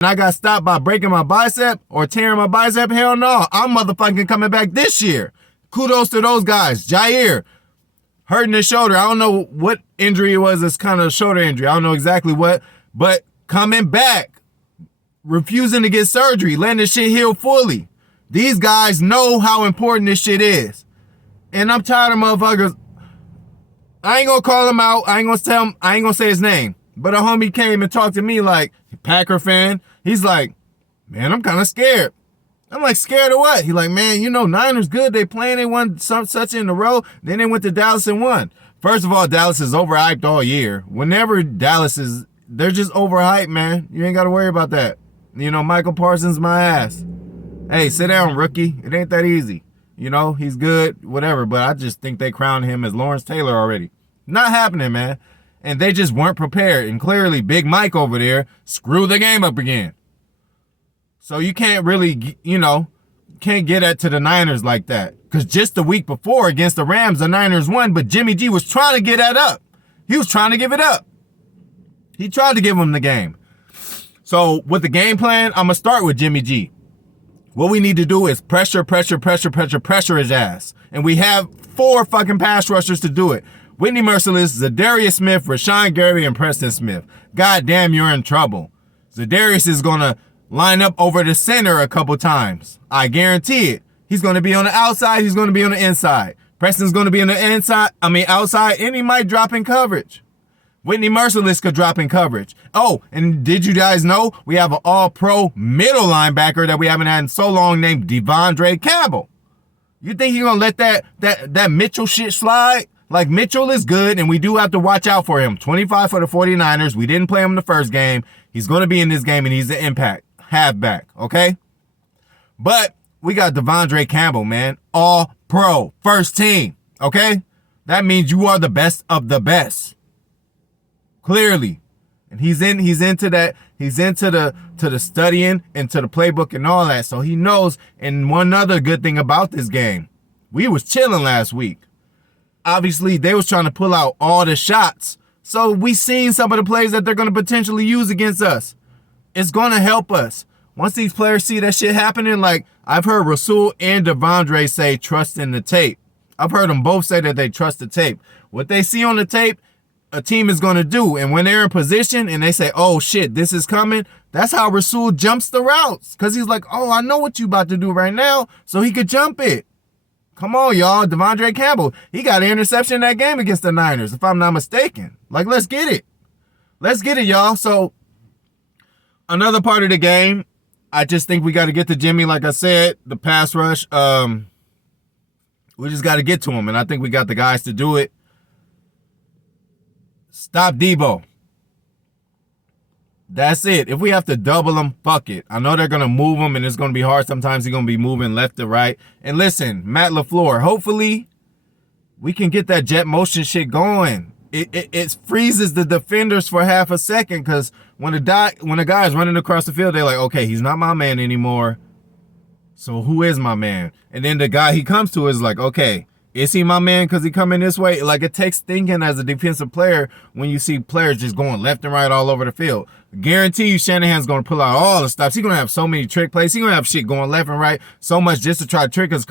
and I got stopped by breaking my bicep or tearing my bicep, hell no. I'm motherfucking coming back this year. Kudos to those guys. Jair, hurting his shoulder. I don't know what injury it was. It's kind of a shoulder injury. I don't know exactly what, but coming back, refusing to get surgery, letting this shit heal fully. These guys know how important this shit is. And I'm tired of motherfuckers. I ain't gonna call him out. I ain't gonna say his name. But a homie came and talked to me like, Packer fan. He's like, man, I'm kind of scared. I'm like, scared of what? He like, man, you know, Niners good. They playing, they won such in a row. Then they went to Dallas and won. First of all, Dallas is overhyped all year. Whenever Dallas is, they're just overhyped, man. You ain't got to worry about that. You know, Michael Parsons, my ass. Hey, sit down, rookie. It ain't that easy. You know, he's good, whatever. But I just think they crowned him as Lawrence Taylor already. Not happening, man. And they just weren't prepared. And clearly, Big Mike over there screwed the game up again. So you can't really, you know, can't get at to the Niners like that. Because just the week before against the Rams, the Niners won, but Jimmy G was trying to get that up. He was trying to give it up. He tried to give him the game. So with the game plan, I'm going to start with Jimmy G. What we need to do is pressure his ass. And we have 4 fucking pass rushers to do it. Whitney Merciless, Zadarius Smith, Rashawn Gary, and Preston Smith. God damn, you're in trouble. Zadarius is going to line up over the center a couple times. I guarantee it. He's going to be on the outside. He's going to be on the inside. Preston's going to be on the outside, and he might drop in coverage. Whitney Merciless could drop in coverage. Oh, and did you guys know we have an all-pro middle linebacker that we haven't had in so long named Devondre Campbell? You think he's going to let that Mitchell shit slide? Like, Mitchell is good, and we do have to watch out for him. 25 for the 49ers. We didn't play him in the first game. He's going to be in this game, and he's an impact halfback, okay? But we got Devondre Campbell, man. All pro. First team, okay? That means you are the best of the best. Clearly. And he's into that. He's into the studying, into the playbook and all that. So he knows. And one other good thing about this game, we was chilling last week. Obviously, they was trying to pull out all the shots. So we seen some of the plays that they're going to potentially use against us. It's going to help us. Once these players see that shit happening, like I've heard Rasul and Devondre say trust in the tape. I've heard them both say that they trust the tape. What they see on the tape, a team is going to do. And when they're in position and they say, oh shit, this is coming, that's how Rasul jumps the routes. Because he's like, oh, I know what you about to do right now. So he could jump it. Come on, y'all. Devondre Campbell, he got an interception in that game against the Niners, if I'm not mistaken. Like, let's get it. Let's get it, y'all. So, another part of the game, I just think we got to get to Jimmy. Like I said, the pass rush, we just got to get to him, and I think we got the guys to do it. Stop Deebo. That's it. If we have to double him, fuck it. I know they're going to move him, and it's going to be hard. Sometimes he's going to be moving left to right. And listen, Matt LaFleur, hopefully we can get that jet motion shit going. It freezes the defenders for half a second because when a guy is running across the field, they're like, okay, he's not my man anymore. So who is my man? And then the guy he comes to is like, okay, is he my man because he coming this way? Like, it takes thinking as a defensive player when you see players just going left and right all over the field. Guarantee you Shanahan's going to pull out all the stops. He's going to have so many trick plays. He's going to have shit going left and right so much just to try to trick us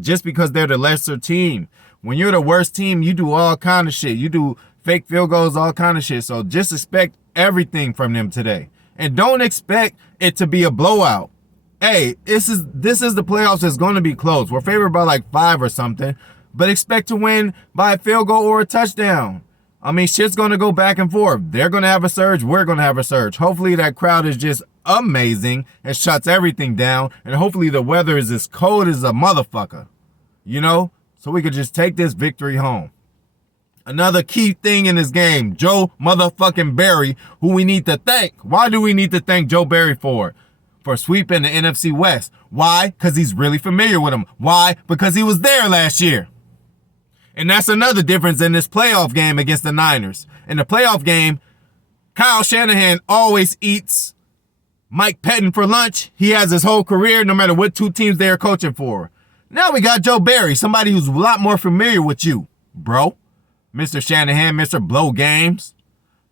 just because they're the lesser team. When you're the worst team, you do all kind of shit. You do fake field goals, all kind of shit. So just expect everything from them today. And don't expect it to be a blowout. Hey, this is the playoffs. It's going to be close. We're favored by like 5 or something, but expect to win by a field goal or a touchdown. I mean, shit's going to go back and forth. They're going to have a surge. We're going to have a surge. Hopefully that crowd is just amazing and shuts everything down. And hopefully the weather is as cold as a motherfucker, you know, so we could just take this victory home. Another key thing in this game, Joe motherfucking Barry, who we need to thank. Why do we need to thank Joe Barry for sweeping the NFC West? Why? Because he's really familiar with him. Why? Because he was there last year. And that's another difference in this playoff game against the Niners. In the playoff game, Kyle Shanahan always eats Mike Pettin for lunch. He has his whole career, no matter what 2 teams they're coaching for. Now we got Joe Barry, somebody who's a lot more familiar with you, bro. Mr. Shanahan, Mr. Blow Games.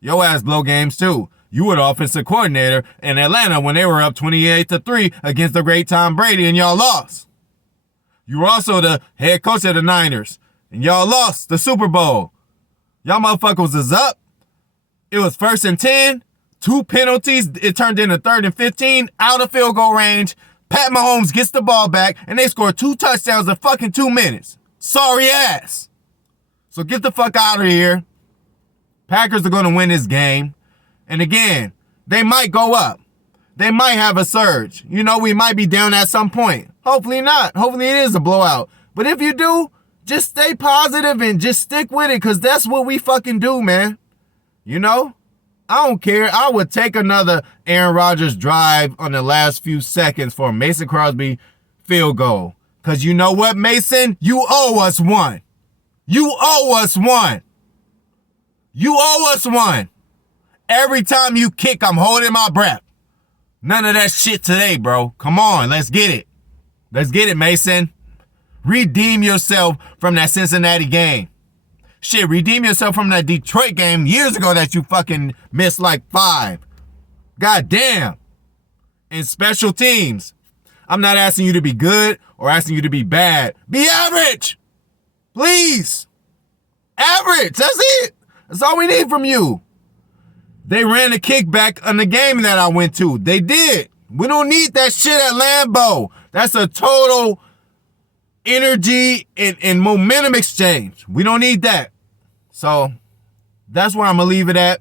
Yo ass blow games too. You were the offensive coordinator in Atlanta when they were up 28-3 against the great Tom Brady, and y'all lost. You were also the head coach of the Niners, and y'all lost the Super Bowl. Y'all motherfuckers was up. It was 1st and 10, 2 penalties. It turned into 3rd and 15, out of field goal range. Pat Mahomes gets the ball back, and they scored 2 touchdowns in fucking 2 minutes. Sorry ass. So get the fuck out of here. Packers are going to win this game. And again, they might go up. They might have a surge. You know, we might be down at some point. Hopefully not. Hopefully it is a blowout. But if you do, just stay positive and just stick with it, because that's what we fucking do, man. You know? I don't care. I would take another Aaron Rodgers drive on the last few seconds for a Mason Crosby field goal. Because you know what, Mason? You owe us one. You owe us one. You owe us one. Every time you kick, I'm holding my breath. None of that shit today, bro. Come on, let's get it. Let's get it, Mason. Redeem yourself from that Cincinnati game. Shit, redeem yourself from that Detroit game years ago that you fucking missed like 5. God damn. In special teams, I'm not asking you to be good or asking you to be bad. Be average. Please. Average. That's it. That's all we need from you. They ran a kickback on the game that I went to. They did. We don't need that shit at Lambeau. That's a total energy and momentum exchange. We don't need that. So that's where I'm gonna leave it at.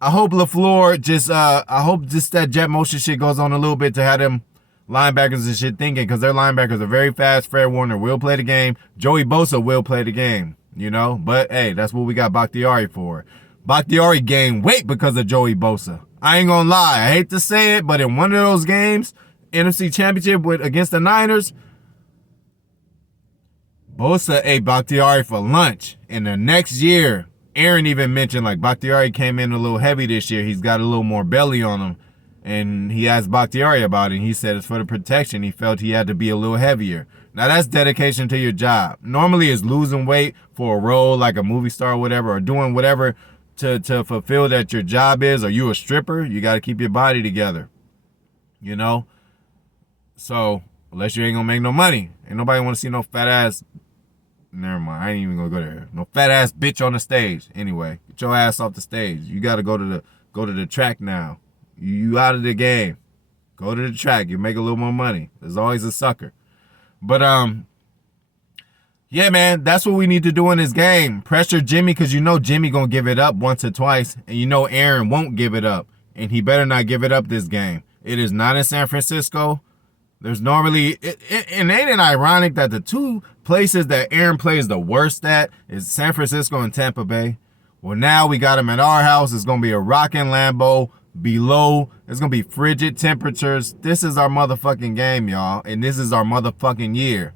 I hope LaFleur I hope that jet motion shit goes on a little bit to have them linebackers and shit thinking, because their linebackers are very fast. Fred Warner will play the game. Joey Bosa will play the game, you know. But hey, that's what we got Bakhtiari for. Bakhtiari gained weight because of Joey Bosa. I ain't gonna lie. I hate to say it, but in one of those games, NFC Championship against the Niners, Bosa ate Bakhtiari for lunch. And the next year, Aaron even mentioned, like, Bakhtiari came in a little heavy this year. He's got a little more belly on him. And he asked Bakhtiari about it, and he said it's for the protection. He felt he had to be a little heavier. Now, that's dedication to your job. Normally, it's losing weight for a role like a movie star or whatever, or doing whatever to fulfill that your job is, or you a stripper. You got to keep your body together, you know? So, unless you ain't going to make no money. Ain't nobody want to see no fat ass. Never mind. I ain't even going to go there. No fat ass bitch on the stage. Anyway, get your ass off the stage. You got to go to the track now. You out of the game. Go to the track. You make a little more money. There's always a sucker. But, yeah, man, that's what we need to do in this game. Pressure Jimmy, because you know Jimmy going to give it up once or twice. And you know Aaron won't give it up. And he better not give it up this game. It is not in San Francisco. There's normally, and ain't it ironic that the two places that Aaron plays the worst at is San Francisco and Tampa Bay? Well, now we got him at our house. It's going to be a rockin' Lambeau below. It's going to be frigid temperatures. This is our motherfucking game, y'all. And this is our motherfucking year.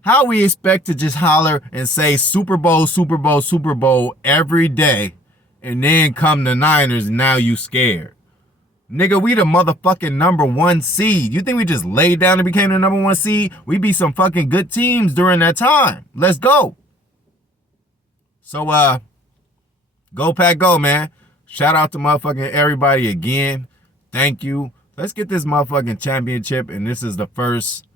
How we expect to just holler and say Super Bowl, Super Bowl, Super Bowl every day, and then come the Niners and now you scared? Nigga, we the motherfucking number 1 seed. You think we just laid down and became the number 1 seed? We beat some fucking good teams during that time. Let's go. So, go Pack Go, man. Shout out to motherfucking everybody again. Thank you. Let's get this motherfucking championship, and this is the first,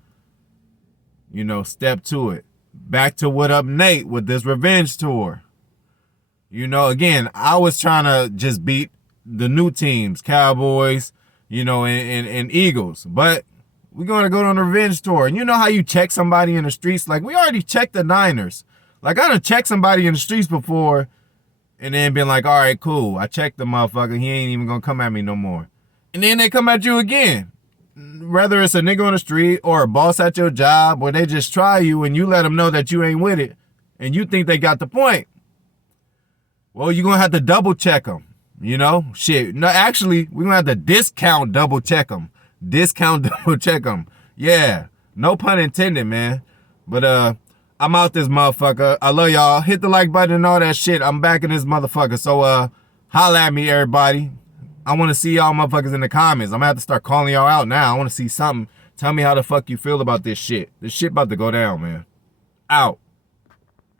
you know, step to it. Back to What Up Nate with this revenge tour. You know, again, I was trying to just beat the new teams, Cowboys, you know, and Eagles. But we're going to go on a revenge tour. And you know how you check somebody in the streets? Like, we already checked the Niners. Like, I done checked somebody in the streets before and then been like, all right, cool. I checked the motherfucker. He ain't even going to come at me no more. And then they come at you again. Whether it's a nigga on the street or a boss at your job, or they just try you and you let them know that you ain't with it and you think they got the point. Well, you're going to have to double check them. You know, shit. No, actually, we're going to have to discount double check them. Discount double check them. Yeah. No pun intended, man. But, I'm out this motherfucker. I love y'all. Hit the like button and all that shit. I'm back in this motherfucker. So, holla at me, everybody. I want to see y'all motherfuckers in the comments. I'm going to have to start calling y'all out now. I want to see something. Tell me how the fuck you feel about this shit. This shit about to go down, man. Out.